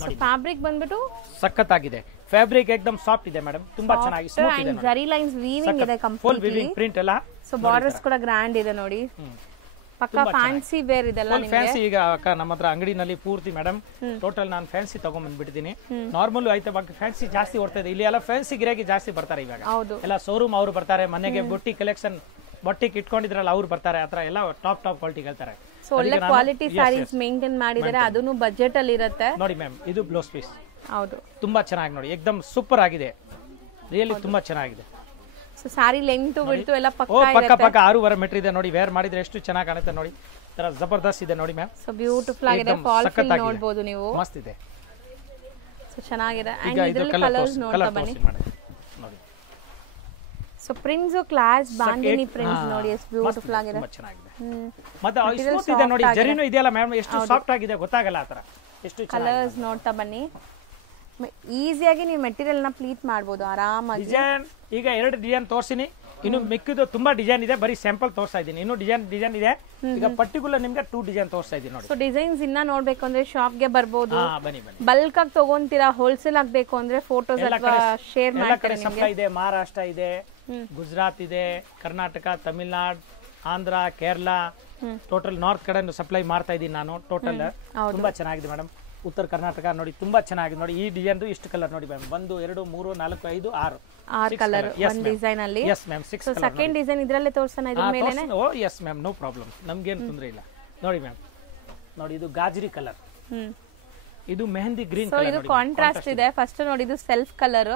ನೋಡಿ. ಫ್ಯಾಬ್ರಿಕ್ ಬಂದ್ಬಿಟ್ಟು ಸಖತ್ತಾಗಿದೆ, ಫ್ಯಾಬ್ರಿಕ್ ಎಕ್ದಮ್ ಸಾಫ್ಟ್ ಇದೆ ಮೇಡಮ್, ತುಂಬಾ ಚೆನ್ನಾಗಿ ಸ್ಮೂತ್ ಇದೆ. ಜರಿ ಲೈನ್ಸ್ ವೀವಿಂಗ್ ಇದೆ ಫುಲ್ ವಿವಿಂಗ್ ಪ್ರಿಂಟ್ ಎಲ್ಲ. ಸೊ ಬಾರ್ಡರ್ಸ್ ಕೂಡ ಗ್ರ್ಯಾಂಡ್ ಇದೆ ನೋಡಿ, ಪಕ್ಕಾ ಫ್ಯಾನ್ಸಿ ವೇರ್ ಇದೆಲ್ಲ ನಿಮಗೆ. ಫ್ಯಾನ್ಸಿ ಈಗ ನಮ್ಮ ಹತ್ರ ಅಂಗಡಿನಲ್ಲಿ ಪೂರ್ತಿ ಮೇಡಮ್ ಟೋಟಲ್ ನಾನು ಫ್ಯಾನ್ಸಿ ತಗೊಂಡ್ ಬಂದ್ಬಿಟ್ಟಿದ್ದೀನಿ. ನಾರ್ಮಲ್ ಐತೆ, ಫ್ಯಾನ್ಸಿ ಜಾಸ್ತಿ ಓಡ್ತಾ ಇದೆ ಇಲ್ಲಿ. ಎಲ್ಲ ಫ್ಯಾನ್ಸಿ ಗಿರಾಕಿ ಜಾಸ್ತಿ ಬರ್ತಾರೆ ಇವಾಗ. ಎಲ್ಲ ಶೋರೂಮ್ ಅವರು ಬರ್ತಾರೆ, ಮನೆಗೆ ಬೊಟ್ಟಿ ಕಲೆಕ್ಷನ್ ಬೊಟ್ಟಿಗೆ ಇಟ್ಕೊಂಡಿದ್ರಲ್ಲ ಅವ್ರು ಬರ್ತಾರೆ. ಆತರ ಎಲ್ಲ ಟಾಪ್ ಕ್ವಾಲಿಟಿ ಹೇಳ್ತಾರೆ. ಸೊ ಒಳ್ಳೆ ಕ್ವಾಲಿಟಿ ಸ್ಯಾರೀಸ್ ಮೇಂಟೈನ್ ಮಾಡಿದರೆ, ಅದನ್ನು ಬಜೆಟ್ ಅಲ್ಲಿ ಇರುತ್ತೆ ನೋಡಿ ಮ್ಯಾಮ್. ಇದು ಬ್ಲೌಸ್ ಪೀಸ್, ಹೌದು, ತುಂಬಾ ಚೆನ್ನಾಗಿ ನೋಡಿ, ಎಕ್ದಮ್ ಸೂಪರ್ ಆಗಿದೆ, ರಿಯಲಿ ತುಂಬಾ ಚೆನ್ನಾಗಿದೆ. ಸೊ ಸ್ಯಾರಿ ಲೆಂತ್ ಬಿಡ್ತು ಎಲ್ಲ ಪಕ್ಕ 6.5 ಮೀಟರ್ ಇದೆ ನೋಡಿ. ವೇರ್ ಮಾಡಿದ್ರೆ ಎಷ್ಟು ಚೆನ್ನಾಗಿ ಕಾಣುತ್ತೆ ನೋಡಿ, ತರ ಜಬರ್ದಸ್ತ್ ಇದೆ ನೋಡಿ ಮ್ಯಾಮ್. ಸೊ ಬ್ಯೂಟಿಫುಲ್ ಆಗಿದೆ, ಫಾಲ್ ಫಿಲ್ ನೋಡಬಹುದು ನೀವು, ಮಸ್ತ್ ಇದೆ. ಸೊ ಚೆನ್ನಾಗಿದೆ. ಅಂಡ್ ಇದರಲ್ಲಿ ಕಲರ್ಸ್ ನೋಡ್ತಾ ಬನ್ನಿ ನೋಡಿ. So prints class bandhani prints ನೋಡಿ, ಎಷ್ಟು ಬ್ಯೂಟಿಫುಲ್ ಆಗಿದೆ, ತುಂಬಾ ಚೆನ್ನಾಗಿದೆ. ಮತ್ತೆ ಸ್ಮೂತ್ ಇದೆ ನೋಡಿ, ಜರಿನೂ ಇದೆಯಲ್ಲ ಮ್ಯಾಮ್, ಎಷ್ಟು ಸಾಫ್ಟ್ ಆಗಿದೆ ಗೊತ್ತಾಗಲ್ಲ ಆತರ. ಎಷ್ಟು ಕಲರ್ಸ್ ನೋಡ್ತಾ ಬನ್ನಿ. ಈಸಿಯಾಗಿ ನೀವು ಮೆಟೀರಿಯಲ್ ನ ಪ್ಲೀಟ್ ಮಾಡಬಹುದು ಆರಾಮಾಗಿ. ಡಿಸೈನ್ ಈಗ 2 ಡಿಸೈನ್ ತೋರಿಸಿನಿ, ಇನ್ನು ಮಿಕ್ಕಿದ್ದು ತುಂಬಾ ಡಿಸೈನ್ ಇದೆ, ಬರೀ ಸ್ಯಾಂಪಲ್ ತೋರಿಸ್ತಾ ಇದ್ದೀನಿ. ಇನ್ನು ಡಿಸೈನ್ ಇದೆ, ಈಗ ಪರ್ಟಿಕ್ಯುಲರ್ ನಿಮ್ಗೆ 2 ಡಿಸೈನ್ ತೋರಿಸ್ತಾ ಇದ್ದೀನಿ ನೋಡಿ. ಸೊ ಡಿಸೈನ್ಸ್ ಇನ್ನ ನೋಡ್ಬೇಕು ಅಂದ್ರೆ ಶಾಪ್ ಗೆ ಬರ್ಬೋದು. ಬನ್ನಿ ಬಲ್ಕ್ ಆಗಿ ತಗೊಂತೀರಾ, ಹೋಲ್ಸೇಲ್ ಆಗ್ಬೇಕು ಅಂದ್ರೆ ಫೋಟೋಸ್ ಅಥವಾ ಶೇರ್ ಮಾಡ್ತಾರೆ. ಸಪ್ಲೈ ಇದೆ, ಮಹಾರಾಷ್ಟ್ರ ಇದೆ, ಗುಜರಾತ್ ಇದೆ, ಕರ್ನಾಟಕ, ತಮಿಳ್ನಾಡು, ಆಂಧ್ರ, ಕೇರಳ, ಟೋಟಲ್ ನಾರ್ತ್ ಕಡೆ ಸಪ್ಲೈ ಮಾಡ್ತಾ ಇದ್ದೀನಿ ನಾನು. ಟೋಟಲ್ ತುಂಬಾ ಚೆನ್ನಾಗಿದೆ ಮೇಡಮ್. ಉತ್ತರ ಕರ್ನಾಟಕ ನೋಡಿ, ತುಂಬಾ ಚೆನ್ನಾಗಿದೆ ನೋಡಿ. ಈ ಡಿಸೈನ್ ಇಷ್ಟು ಕಲರ್ ನೋಡಿ ಮ್ಯಾಮ್, 1 2 3 4 5 6 ಕಲರ್ ಒಂದು ಡಿಸೈನ್ ಅಲ್ಲಿ. Yes ma'am, 6 colour. Second design ಇದರಲ್ಲೇ ತೋರಿಸೋಣ, ಇದ್ರ ಮೇಲೆನೇ. ಓ ಎಸ್ ಮ್ಯಾಮ್, ನೋ ಪ್ರಾಬ್ಲಮ್, ನಮ್ಗೇನು ತೊಂದರೆ ಇಲ್ಲ ನೋಡಿ ಮ್ಯಾಮ್. ನೋಡಿ ಇದು ಗಾಜರಿ ಕಲರ್, ಇದು ಮೆಹಂದಿ ಗ್ರೀನ್ ಕಲರ್. ಸೊ ಇದು ಕಾಂಟ್ರಾಸ್ಟ್ ಇದೆ. ಫಸ್ಟ್ ನೋಡಿ ಇದು ಸೆಲ್ಫ್ ಕಲರ್,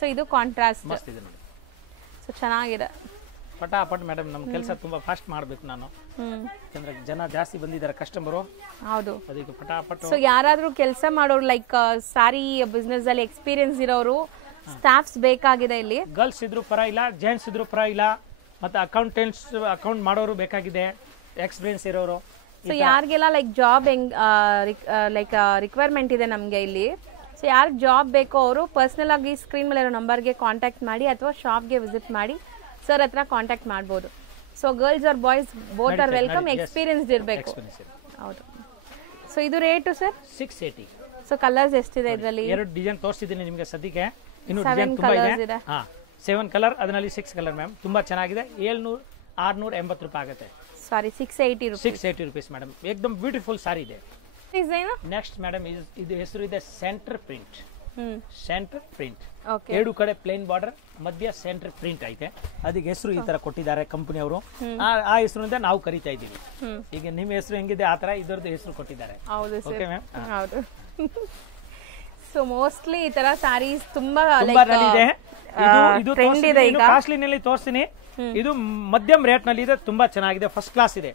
ಸೊ ಇದು ಕಾಂಟ್ರಾಸ್ಟ್. ಮಸ್ತ್ ಇದೆ ನೋಡಿ. ಸೊ ಚೆನ್ನಾಗಿದೆ. ಪಟಾಪಟ್ ಮೇಡಮ್, ನಮ್ಮ ಕೆಲಸ ತುಂಬಾ ಫಾಸ್ಟ್ ಮಾಡ್ಬೇಕು ನಾನು, ಯಾಕಂದ್ರೆ ಜನ ಜಾಸ್ತಿ ಬಂದಿದ್ದಾರೆ ಕಸ್ಟಮರು. ಹೌದು, ಅದಕ್ಕೆ ಪಟಾಪಟ್. ಸೊ ಯಾರಾದ್ರೂ ಕೆಲಸ ಮಾಡೋರು, ಲೈಕ್ ಸಾರಿ ಬಿಸ್ನೆಸ್ ಅಲ್ಲಿ ಎಕ್ಸ್ಪೀರಿಯನ್ಸ್ ಇರೋರು, ಸ್ಟಾಫ್ಸ್ ಬೇಕಾಗಿದೆ ಇಲ್ಲಿ. ಗರ್ಲ್ಸ್ ಇದ್ರು ಪರ ಇಲ್ಲ, ಜೆಂಟ್ಸ್ ಇದ್ರು ಪರ ಇಲ್ಲ, ಮತ್ತೆ ಅಕೌಂಟೆಂಟ್ಸ್ ಅಕೌಂಟ್ ಮಾಡೋರು ಬೇಕಾಗಿದೆ, ಎಕ್ಸ್ಪೀರಿಯನ್ಸ್ ಇರೋರು. ಸೊ ಯಾರಿಗೆಲ್ಲ ಲೈಕ್ ಜಾಬ್ ಲೈಕ್ ರಿಕ್ವೈರ್ಮೆಂಟ್ ಇದೆ ನಮ್ಗೆ ಇಲ್ಲಿ. ಸೊ ಯಾರಿಗೆ ಜಾಬ್ ಬೇಕೋ ಅವರು ಪರ್ಸನಲ್ ಆಗಿ ಸ್ಕ್ರೀನ್ ಮೇಲೆ ಇರೋ ನಂಬರ್ಗೆ ಕಾಂಟ್ಯಾಕ್ಟ್ ಮಾಡಿ, ಅಥವಾ ಶಾಪ್ಗೆ ವಿಸಿಟ್ ಮಾಡಿ ಸರ್ ಹತ್ರ ಕಾಂಟ್ಯಾಕ್ಟ್ ಮಾಡ್ಬೋದು. So girls are boys both are welcome, experience ಇರಬೇಕು. ಹೌದು. ಸೊ ಇದು ರೇಟು ಸರ್ 680. ಸೊ ಕಲರ್ಸ್ ಎಷ್ಟಿದೆ ಇದರಲ್ಲಿ? 2 ಡಿಸೈನ್ ತೋರಿಸಿದ್ದೀನಿ ನಿಮಗೆ ಸದ್ಯಕ್ಕೆ, ಇನ್ನು ಡಿಸೈನ್ ತುಂಬಾ ಇದೆ. 7 ಕಲರ್, ಅದರಲ್ಲಿ 6 ಕಲರ್ ಮ್ಯಾಮ್. ತುಂಬಾ ಚೆನ್ನಾಗಿದೆ. 680 ರೂಪಾಯಿ ಆಗುತ್ತೆ. ಸಾರಿ 680 ರೂಪೀಸ್ ಮೇಡಮ್. ಏಕದಮ್ ಬ್ಯೂಟಿಫುಲ್ ಸಾರಿ ಇದೆ. ಡಿಸೈನ್ ನೆಕ್ಸ್ಟ್ ಮೇಡಮ್, ಇದು ಹೆಸರು ಇದೆ centre print. Centre print, okay. 2 ಕಡೆ ಪ್ಲೇನ್ ಬಾರ್ಡರ್, ಮಧ್ಯ ಸೆಂಟರ್ ಪ್ರಿಂಟ್ ಐತೆ. ಅದಕ್ಕೆ ಹೆಸರು ಈ ತರ ಕೊಟ್ಟಿದ್ದಾರೆ ಕಂಪನಿ ಅವರು. ಆ ಹೆಸರಿನಿಂದ ನಾವು ಕರಿತಾ ಇದ್ದೀವಿ. ಈಗ ನಿಮ್ಮ ಹೆಸರು ಹೆಂಗಿದೆ ಆ ತರ ಇದರದ್ದು ಹೆಸರು ಕೊಟ್ಟಿದ್ದಾರೆ. ಹೌದು ಓಕೆ ಮ್ಯಾಮ್. ಹೌದು. ಸೊ ಮೋಸ್ಟ್ಲಿ ಈ ತರ ಸಾರೀಸ್ ತುಂಬಾ ಇದು ಟ್ರೆಂಡ್ ಇದೆ. ಈಗ ಕಾಸ್ಟ್ಲಿ ನಲ್ಲಿ ತೋರಿಸ್ತೀನಿ. ಇದು ಮಧ್ಯಮ ರೇಟ್ ನಲ್ಲಿ ಇದೆ, ತುಂಬಾ ಚೆನ್ನಾಗಿದೆ, ಫಸ್ಟ್ ಕ್ಲಾಸ್ ಇದೆ,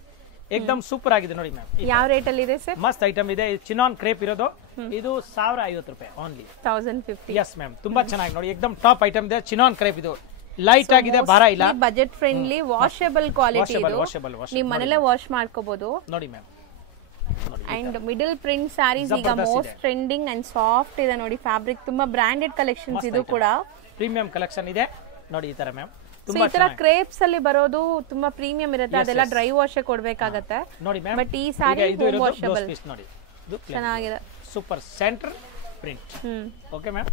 ಏಕದಮ್ ಸೂಪರ್ ಆಗಿದೆ ನೋಡಿ ಮ್ಯಾಮ್. ಯಾವ ರೇಟ್ ಅಲ್ಲಿ ಇದೆ ಸರ್? ಮಸ್ತ್ ಐಟಮ್ ಇದೆ. ಚಿನಾನ್ ಕ್ರೇಪ್ ಇರೋದು, ಇದು 1050 ರೂಪಾಯಿ ಓನ್ಲಿ. 1050. ಎಸ್ ಮ್ಯಾಮ್, ತುಂಬಾ ಚೆನ್ನಾಗಿ ನೋಡಿ, ಏಕದಮ್ ಟಾಪ್ ಐಟಮ್ ಇದೆ. ಚಿನಾನ್ ಕ್ರೇಪ್ ಇದು ಲೈಟ್ ಆಗಿದೆ, ಭಾರ ಇಲ್ಲ, ಬಜೆಟ್ ಫ್ರೆಂಡ್ಲಿ, ವಾಷಬಲ್ ಕ್ವಾಲಿಟಿ ಇದು. ನೀವು ಮನೆಯಲ್ಲೇ ವಾಶ್ ಮಾಡ್ಕೋಬಹುದು ನೋಡಿ ma'am. And middle print sarees ಈಗ ಮೋಸ್ಟ್ ಟ್ರೆಂಡಿಂಗ್ ಅಂಡ್ ಸಾಫ್ಟ್ ಇದೆ ನೋಡಿ. ಫ್ಯಾಬ್ರಿಕ್ ತುಂಬಾ ಬ್ರಾಂಡೆಡ್ ಕಲೆಕ್ಷನ್ಸ್, ಇದು ಕೂಡ ಪ್ರೀಮಿಯಂ ಕಲೆಕ್ಷನ್ ಇದೆ ನೋಡಿ. ಈ ತರ ಮ್ಯಾಮ್, ಈ ತರ ಕ್ರೇಪ್ಸ್ ಅಲ್ಲಿ ಬರೋದು ತುಂಬಾ ಪ್ರೀಮಿಯಂ ಇರುತ್ತೆ, ಅದೆಲ್ಲ ಡ್ರೈ ವಾಶ್ ಕೊಡ್ಬೇಕಾಗತ್ತೆ ನೋಡಿ ಮ್ಯಾಮ್. ಬಟ್ ಈ ಸಾರಿ ಹೋಮ್ ವಾಷಬಲ್ ನೋಡಿ, ಇದು ಚೆನ್ನಾಗಿದೆ, super centre print. Okay ma'am.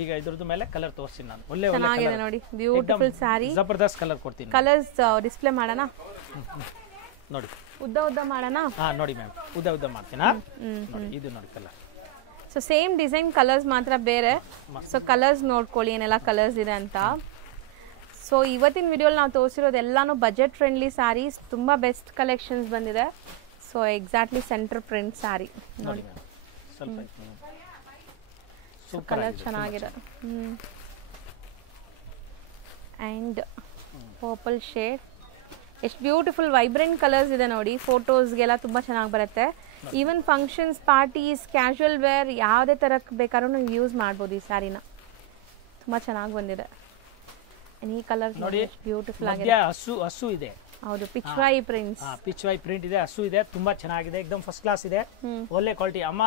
ಈಗ ಇದ್ರದ್ದು ಮೇಲೆ ಕಲರ್ ತೋರಿಸ್ತೀನಿ ನಾನು. ಒಳ್ಳೆ ಚೆನ್ನಾಗಿದೆ ನೋಡಿ, ಬ್ಯೂಟಿಫುಲ್ ಸಾರಿ, ಜಬರ್ದಸ್ತ್ ಕಲರ್ ಕೊಡ್ತೀನಿ. ಕಲರ್ಸ್ ಡಿಸ್ಪ್ಲೇ ಮಾಡೋಣ ನೋಡಿ, ಉದ್ದ ಮಾಡೋಣ. ನೋಡಿ ಮ್ಯಾಮ್, ಉದ್ದ ಮಾಡ್ತೀನಾ ನೋಡಿ. ಇದು ನೋಡಿ colour. So same design colours ಮಾತ್ರ ಬೇರೆ. ಸೊ ಕಲರ್ಸ್ ನೋಡ್ಕೊಳ್ಳಿ ಏನೆಲ್ಲ ಕಲರ್ಸ್ ಇದೆ ಅಂತ. ಸೊ ಇವತ್ತಿನ ವಿಡಿಯೋಲಿ ನಾವು ತೋರಿಸಿರೋದು ಎಲ್ಲಾನು ಬಜೆಟ್ ಫ್ರೆಂಡ್ಲಿ ಸ್ಯಾರೀಸ್, ತುಂಬ ಬೆಸ್ಟ್ ಕಲೆಕ್ಷನ್ಸ್ ಬಂದಿದೆ. So exactly centre print saree ನೋಡಿ, ಕಲರ್ ಚೆನ್ನಾಗಿದೆ. ಆ್ಯಂಡ್ ಪರ್ಪಲ್ ಶೇಡ್, ಎಷ್ಟು ಬ್ಯೂಟಿಫುಲ್ ವೈಬ್ರೆಂಟ್ ಕಲರ್ಸ್ ಇದೆ ನೋಡಿ. ಫೋಟೋಸ್ಗೆಲ್ಲ ತುಂಬ ಚೆನ್ನಾಗಿ ಬರುತ್ತೆ. Even functions, parties, casual wear ಯಾವುದೇ ಥರಕ್ಕೆ ಬೇಕಾದ್ರೂ ನೀವು ಯೂಸ್ ಮಾಡ್ಬೋದು ಈ ಸ್ಯಾರಿನ. ತುಂಬ ಚೆನ್ನಾಗಿ ಬಂದಿದೆ. ಈ ಕಲರ್ ನೋಡಿ, ಬ್ಯೂಟಿಫುಲ್ ಆಗಿದೆ. ಹಸು ಇದೆ, ಹೌದು, ಪಿಚ್ವಾಯಿ ಪ್ರಿಂಟ್ಸ್. ಪಿಚ್ವಾಯಿ ಪ್ರಿಂಟ್ ಇದೆ, ಹಸು ಇದೆ, ತುಂಬಾ ಚೆನ್ನಾಗಿದೆ, ಎಕ್ದಮ್ ಫಸ್ಟ್ ಕ್ಲಾಸ್ ಇದೆ, ಒಳ್ಳೆ ಕ್ವಾಲಿಟಿ. ಅಮ್ಮ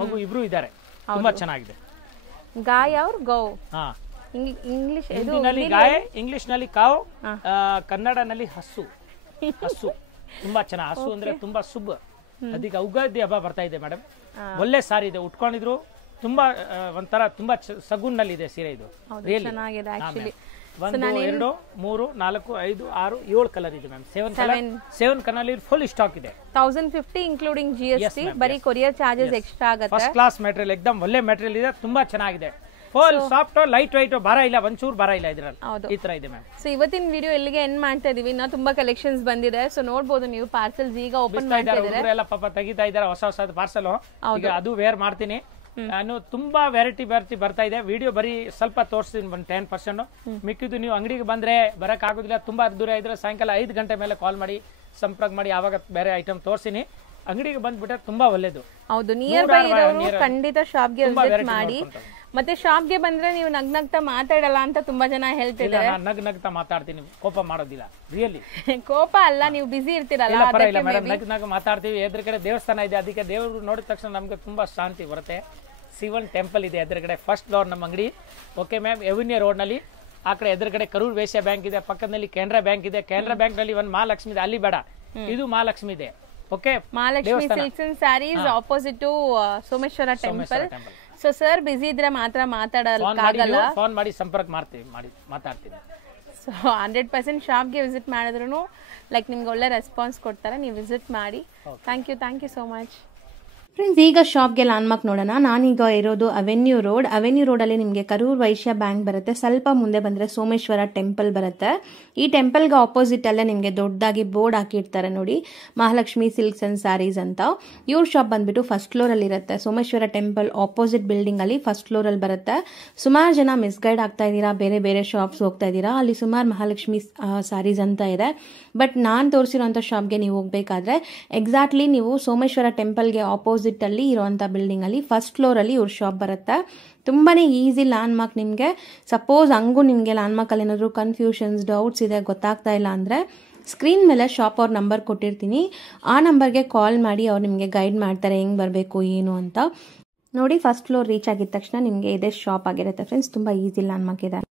ಮಗು ಇಬ್ರು ಇದ್ದಾರೆ, ತುಂಬಾ ಚೆನ್ನಾಗಿದೆ. ಗಾಯ ಅವ್ರ ಗೌ, ಇಂಗ್ಲಿಷ್ ಗಾಯ, ಇಂಗ್ಲಿಷ್ ನಲ್ಲಿ ಕಾವ್, ಕನ್ನಡನಲ್ಲಿ ಹಸು. ತುಂಬಾ ಚೆನ್ನಾಗಿ. ಹಸು ಅಂದ್ರೆ ತುಂಬಾ ಶುಭ. ಅದಕ್ಕೆ ಯುಗಾದಿ ಹಬ್ಬ ಬರ್ತಾ ಇದೆ ಮೇಡಮ್. ಒಳ್ಳೆ ಸಾರಿ ಇದೆ, ಉಟ್ಕೊಂಡಿದ್ರು ತುಂಬಾ ಒಂಥರ ತುಂಬಾ ಸಗುನ್ ನಲ್ಲಿ ಇದೆ ಸೀರೆ ಇದು. ಚೆನ್ನಾಗಿದೆ ಆಕ್ಚುಲಿ. 1 2 3 4 5 6 7 ಕಲರ್ ಇದೆ ಮ್ಯಾಮ್. 7 ಕಲರ್ ಫುಲ್ ಸ್ಟಾಕ್ ಇದೆ. 1050 ಇನ್ಕ್ಲೂಡಿಂಗ್ GST. ಬರೀ ಕೊರಿಯರ್ ಚಾರ್ಜಸ್ ಎಕ್ಸ್ಟ್ರಾ ಆಗುತ್ತೆ. ಫಸ್ಟ್ ಕ್ಲಾಸ್ ಮೆಟೀರಿಯಲ್, ಎಕ್ದಮ್ ಒಳ್ಳೆ ಮೆಟೀರಿಯಲ್ ಇದೆ, ತುಂಬಾ ಚೆನ್ನಾಗಿದೆ. ಫುಲ್ ಸಾಫ್ಟ್, ಲೈಟ್ ವೈಟ್, ಭಾರ ಇಲ್ಲ, ಒಂಚೂರು ಭಾರ ಇಲ್ಲ ಇದ್ರಲ್ಲಿ. ಈ ತರ ಇದೆ ಮ್ಯಾಮ್. ಸೊ ಇವತ್ತಿನ ವಿಡಿಯೋ ಎಲ್ಲಿಗೆ ಎಂಡ್ ಮಾಡ್ತಾ ಇದೀವಿ. ಇನ್ನ ತುಂಬಾ ಕಲೆಕ್ಷನ್ಸ್ ಬಂದಿದೆ. ಸೊ ನೋಡಬಹುದು ನೀವು, ಪಾರ್ಸಲ್ಸ್ ಈಗ ಓಪನ್ ಮಾಡ್ತಾ ಇದ್ದಾರೆ. ಎಲ್ಲ ಪಾಪ ತೆಗಿತಾ ಇದ್ದಾರೆ ಹೊಸ ಪಾರ್ಸಲ್. ಈಗ ಅದು ವೇರ್ ಮಾಡ್ತೀನಿ. ನಾನು ತುಂಬಾ ವೆರೈಟಿ ಬರ್ತಾ ಇದೆ. ವಿಡಿಯೋ ಬರೀ ಸ್ವಲ್ಪ ತೋರಿಸ್ತೀನಿ, 10%. ಮಿಕ್ಕಿದ್ದು ನೀವು ಅಂಗಡಿಗೆ ಬಂದ್ರೆ ಬರಕ್ ಆಗೋದಿಲ್ಲ, ತುಂಬಾ ದೂರ ಇದ್ರೆ ಸಾಯಂಕಾಲ 5 ಗಂಟೆ ಮೇಲೆ ಕಾಲ್ ಮಾಡಿ ಸಂಪರ್ಕ ಮಾಡಿ, ಆವಾಗ ಬೇರೆ ಐಟಮ್ ತೋರಿಸ್ತೀನಿ. ಅಂಗಡಿಗೆ ಬಂದ್ಬಿಟ್ರೆ ತುಂಬಾ ಒಳ್ಳೇದು. ಹೌದು, ನಿಯರ್ ಬೈ ಇರೋರು ಖಂಡಿತ ಶಾಪ್ಗೆ ವಿಸಿಟ್ ಮಾಡಿ. ಮತ್ತೆ ಶಾಪ್ಗೆ ಬಂದ್ರೆ ನೀವು ನಗ್ನಗ್ತಾ ಮಾತಾಡಲ್ಲ ಅಂತ ತುಂಬಾ ಜನ ಹೇಳ್ತಿದ್ದಾರೆ. ನಗ್ನಗ್ತಾ ಮಾತಾಡ್ತೀನಿ, ಕೋಪ ಮಾಡೋದಿಲ್ಲ. ರಿಯಲಿ ಕೋಪ ಅಲ್ಲ, ನೀವು ಬಿಸಿ ಇರ್ತೀರಲ್ಲ. ನಗ್ ಮಾತಾಡ್ತೀವಿ. ಎದುರುಗಡೆ ದೇವಸ್ಥಾನ ಇದೆ, ಅದಕ್ಕೆ ದೇವರು ನೋಡಿದ ತಕ್ಷಣ ನಮ್ಗೆ ತುಂಬಾ ಶಾಂತಿ ಬರುತ್ತೆ. ಶಿವನ್ ಟೆಂಪಲ್ ಇದೆ ಎದುರುಗಡೆ, ಫಸ್ಟ್ ಫ್ಲೋರ್ ನಮ್ಮ ಅಂಗಡಿ. ಓಕೆ ಮ್ಯಾಮ್, ಎವಿನ್ಯೂ ರೋಡ್ ನಲ್ಲಿ. ಆ ಕಡೆ ಎದುರುಗಡೆ ಕರೂರ್ ವೈಶ್ಯ ಬ್ಯಾಂಕ್ ಇದೆ, ಪಕ್ಕದಲ್ಲಿ ಕೆನರಾ ಬ್ಯಾಂಕ್ ಇದೆ. ಕೆನರಾ ಬ್ಯಾಂಕ್ ನಲ್ಲಿ ಒಂದು ಮಹಾಲಕ್ಷ್ಮಿ ಇದೆ, ಅಲ್ಲಿ ಬೇಡ, ಇದು ಮಹಾಲಕ್ಷ್ಮಿ ಇದೆ. Okay, Mahalakshmi silks and sarees opposite to Someshwara temple. So sir busy ಇದ್ರೆ ಮಾತ್ರ ಮಾತಾಡಲ್ಲ, ಫೋನ್ ಮಾಡಿ ಸಂಪರ್ಕ ಮಾತಾಡ್ತೀನಿ. ಸೊ 100% ಶಾಪ್ಗೆ ವಿಸಿಟ್ ಮಾಡಿದ್ರು ಲೈಕ್ ನಿಮ್ಗೆ ಒಳ್ಳೆ ರೆಸ್ಪಾನ್ಸ್ ಕೊಡ್ತಾರೆ. ನೀವು ವಿಸಿಟ್ ಮಾಡಿ. Thank you so much friends. ಈಗ ಶಾಪ್ಗೆ ಲ್ಯಾಂಡ್ಮಾರ್ಕ್ ನೋಡೋಣ. ನಾನೀಗ ಇರೋದು ಅವೆನ್ಯೂ ರೋಡಲ್ಲಿ ನಿಮಗೆ ಕರೂರ್ ವೈಶ್ಯ ಬ್ಯಾಂಕ್ ಬರುತ್ತೆ. ಸ್ವಲ್ಪ ಮುಂದೆ ಬಂದರೆ ಸೋಮೇಶ್ವರ ಟೆಂಪಲ್ ಬರುತ್ತೆ. ಈ ಟೆಂಪಲ್ಗೆ ಆಪೋಸಿಟ್ ಅಲ್ಲೇ ನಿಮಗೆ ದೊಡ್ಡದಾಗಿ ಬೋರ್ಡ್ ಹಾಕಿರ್ತಾರೆ ನೋಡಿ, ಮಹಾಲಕ್ಷ್ಮಿ ಸಿಲ್ಕ್ಸ್ ಅಂಡ್ ಸ್ಯಾರೀಸ್ ಅಂತ. ಇವ್ರ ಶಾಪ್ ಬಂದ್ಬಿಟ್ಟು ಫಸ್ಟ್ ಫ್ಲೋರಲ್ಲಿ ಇರುತ್ತೆ. ಸೋಮೇಶ್ವರ ಟೆಂಪಲ್ ಆಪೋಸಿಟ್ ಬಿಲ್ಡಿಂಗ್ ಅಲ್ಲಿ ಫಸ್ಟ್ ಫ್ಲೋರಲ್ಲಿ ಬರುತ್ತೆ. ಸುಮಾರು ಜನ ಮಿಸ್ಗೈಡ್ ಆಗ್ತಾ ಇದ್ದೀರಾ, ಬೇರೆ ಶಾಪ್ಸ್ ಹೋಗ್ತಾ ಇದ್ದೀರಾ. ಅಲ್ಲಿ ಸುಮಾರು ಮಹಾಲಕ್ಷ್ಮಿ ಸ್ಯಾರೀಸ್ ಅಂತ ಇದೆ. ಬಟ್ ನಾನು ತೋರಿಸಿರೋಂಥ ಶಾಪ್ಗೆ ನೀವು ಹೋಗ್ಬೇಕಾದ್ರೆ ಎಕ್ಸಾಕ್ಟ್ಲಿ ನೀವು ಸೋಮೇಶ್ವರ ಟೆಂಪಲ್ಗೆ ಆಪೋಸಿಟ್ ಅಲ್ಲಿ ಇರುವಂತ ಬಿಲ್ಡಿಂಗ್ ಅಲ್ಲಿ ಫಸ್ಟ್ ಫ್ಲೋರ್ ಅಲ್ಲಿ ಇವ್ರ ಶಾಪ್ ಬರುತ್ತೆ. ತುಂಬಾನೇ ಈಸಿ ಲ್ಯಾಂಡ್ ಮಾರ್ಕ್. ನಿಮಗೆ ಸಪೋಸ್ ಹಂಗೂ ನಿಮಗೆ ಲ್ಯಾಂಡ್ ಮಾರ್ಕ್ ಅಲ್ಲಿ ಏನಾದ್ರು ಕನ್ಫ್ಯೂಷನ್ಸ್, ಡೌಟ್ಸ್ ಇದೆ, ಗೊತ್ತಾಗ್ತಾ ಇಲ್ಲ ಅಂದ್ರೆ ಸ್ಕ್ರೀನ್ ಮೇಲೆ ಶಾಪ್ ಅವ್ರ ನಂಬರ್ ಕೊಟ್ಟಿರ್ತೀನಿ. ಆ ನಂಬರ್ಗೆ ಕಾಲ್ ಮಾಡಿ ಅವ್ರು ನಿಮಗೆ ಗೈಡ್ ಮಾಡ್ತಾರೆ ಹೆಂಗ್ ಬರಬೇಕು ಏನು ಅಂತ. ನೋಡಿ, ಫಸ್ಟ್ ಫ್ಲೋರ್ ರೀಚ್ ಆಗಿದ ತಕ್ಷಣ ನಿಮಗೆ ಇದೇ ಶಾಪ್ ಆಗಿರುತ್ತೆ ಫ್ರೆಂಡ್ಸ್. ತುಂಬಾ ಈಸಿ ಲ್ಯಾಂಡ್ ಮಾರ್ಕ್ ಇದೆ.